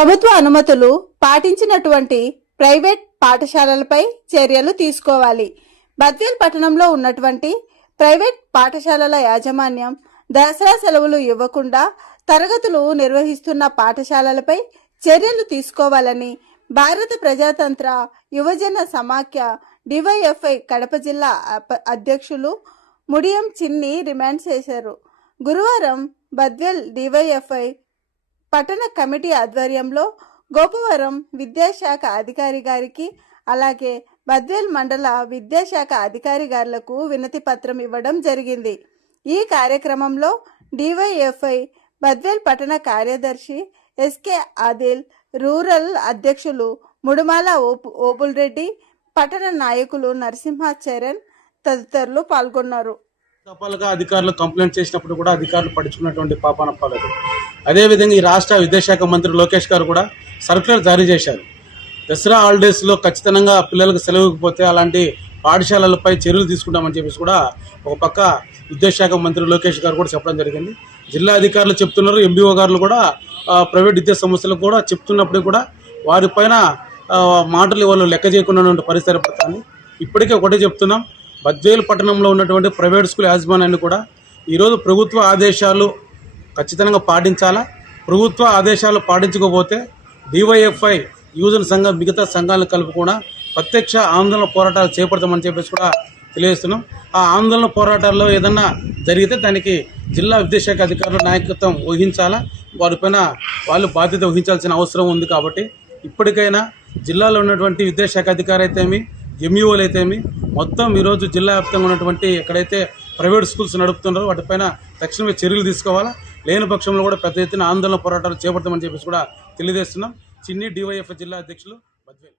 ప్రభుత్వ అనుమతులు పాటించినటువంటి ప్రైవేట్ పాఠశాలలపై చర్యలు తీసుకోవాలి. బద్వేల్ పట్టణంలో ఉన్నటువంటి ప్రైవేట్ పాఠశాలల యాజమాన్యం దసరా సెలవులు ఇవ్వకుండా తరగతులు నిర్వహిస్తున్న పాఠశాలలపై చర్యలు తీసుకోవాలని భారత ప్రజాతంత్ర యువజన సమాఖ్య డివైఎఫ్ఐ కడప జిల్లా అధ్యక్షులు ముడియం చిన్ని డిమాండ్ చేశారు. గురువారం బద్వేల్ డివైఎఫ్ఐ పట్టణ కమిటీ ఆధ్వర్యంలో గోపవరం విద్యాశాఖ అధికారి గారికి అలాగే బద్వేల్ మండల విద్యాశాఖ అధికారి గారులకు వినతి పత్రం ఇవ్వడం జరిగింది. ఈ కార్యక్రమంలో డివైఎఫ్ఐ బద్వేల్ పట్టణ కార్యదర్శి ఎస్కే ఆదిల్, రూరల్ అధ్యక్షులు ముడుమాల ఓపుల్ రెడ్డి, పట్టణ నాయకులు నరసింహ చరణ్ తదితరులు పాల్గొన్నారు. అధికారులు కంప్లైంట్ చేసినప్పుడు కూడా అధికారులు పడుచుకున్నటువంటి పాపాన పాలదు. అదేవిధంగా ఈ రాష్ట్ర విద్యాశాఖ మంత్రి లోకేష్ గారు కూడా సర్క్యులర్ జారీ చేశారు. దసరా హాలిడేస్లో ఖచ్చితంగా పిల్లలకు సెలవుకపోతే అలాంటి పాఠశాలలపై చర్యలు తీసుకుంటామని చెప్పేసి కూడా ఒక పక్క విద్యాశాఖ మంత్రి లోకేష్ గారు కూడా చెప్పడం జరిగింది. జిల్లా అధికారులు చెప్తున్నారు, ఎంబీఓ గారులు కూడా ప్రైవేట్ విద్యా సంస్థలకు కూడా చెప్తున్నప్పుడు కూడా వారిపైన మాటలు వాళ్ళు లెక్క చేయకుండా పరిస్థితి ఏర్పడుతుంది. ఇప్పటికే ఒకటే చెప్తున్నాం, బద్వేలు పట్టణంలో ఉన్నటువంటి ప్రైవేట్ స్కూల్ యాజమాన్యాన్ని కూడా ఈరోజు ప్రభుత్వ ఆదేశాలు ఖచ్చితంగా పాటించాలా. ప్రభుత్వ ఆదేశాలు పాటించకపోతే డివైఎఫ్ఐ యువజన సంఘం మిగతా సంఘాలను కలిపి కూడా ప్రత్యక్ష ఆందోళన పోరాటాలు చేపడతామని చెప్పేసి కూడా తెలియజేస్తున్నాం. ఆ ఆందోళన పోరాటాల్లో ఏదన్నా జరిగితే దానికి జిల్లా విద్యాశాఖ అధికారులు నాయకత్వం వహించాలా, వారిపైన వాళ్ళు బాధ్యత వహించాల్సిన అవసరం ఉంది. కాబట్టి ఇప్పటికైనా జిల్లాలో ఉన్నటువంటి విద్యాశాఖ అధికారి అయితేమి, ఎంఈఓలు అయితేమి మొత్తం ఈరోజు జిల్లా వ్యాప్తంగా ఉన్నటువంటి ఎక్కడైతే ప్రైవేట్ స్కూల్స్ నడుపుతున్నారో వాటిపైన తక్షణమే చర్యలు తీసుకోవాలా. లేని పక్షంలో కూడా పెద్ద ఎత్తున ఆందోళన పోరాటాలు చేపడతామని చెప్పేసి కూడా తెలియజేస్తున్నాం. చిన్ని డివైఎఫ్ జిల్లా అధ్యక్షులు బద్వేల్.